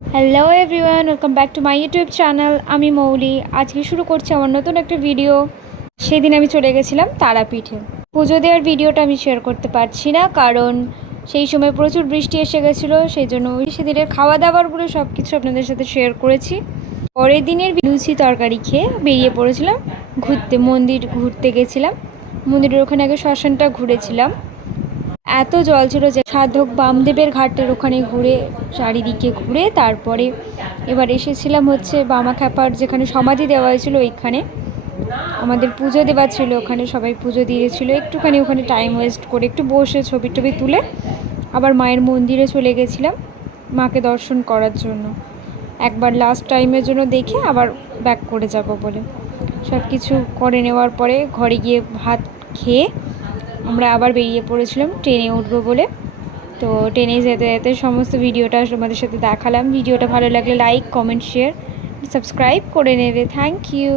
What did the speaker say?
Hello everyone, welcome back to my YouTube channel. আমি মৌলি। আজকে শুরু করছি আমার নতুন একটা ভিডিও। সেদিন আমি চলে গেছিলাম তারাপীঠে। পুজো দেওয়ার ভিডিওটা আমি শেয়ার করতে পারছি না, কারণ সেই সময় প্রচুর বৃষ্টি এসে গেছিলো। সেই জন্য সেদিনের খাওয়া দাওয়ারগুলো সব কিছু আপনাদের সাথে শেয়ার করেছি। পরের দিনের লুচি তরকারি খেয়ে বেরিয়ে পড়েছিলাম মন্দির ঘুরতে গেছিলাম। মন্দিরের ওখানে আগে শ্মশানটা ঘুরেছিলাম। এত জল ছিল যে সাধক বামদেবের ঘাটের ওখানে ঘুরে, চারিদিকে ঘুরে তারপরে এবার এসেছিলাম হচ্ছে বামাখ্যাপার যেখানে সমাধি দেওয়া হয়েছিল ওইখানে। আমাদের পুজো দেওয়া ছিল, ওখানে সবাই পুজো দিয়েছিল। একটুখানি ওখানে টাইম ওয়েস্ট করে একটু বসে ছবি টবি তুলে আবার মায়ের মন্দিরে চলে গেছিলাম মাকে দর্শন করার জন্য। একবার লাস্ট টাইমের জন্য দেখে আবার ব্যাক করে যাব বলে সব কিছু করে নেওয়ার পরে ঘরে গিয়ে ভাত খেয়ে আমরা আবার বেরিয়ে পড়েছিলাম ট্রেনে উঠবো বলে। তো ট্রেনে যেতে যেতে সমস্ত ভিডিওটা তোমাদের সাথে দেখালাম। ভিডিওটা ভালো লাগলে লাইক, কমেন্ট, শেয়ার, সাবস্ক্রাইব করে নেবে। Thank you.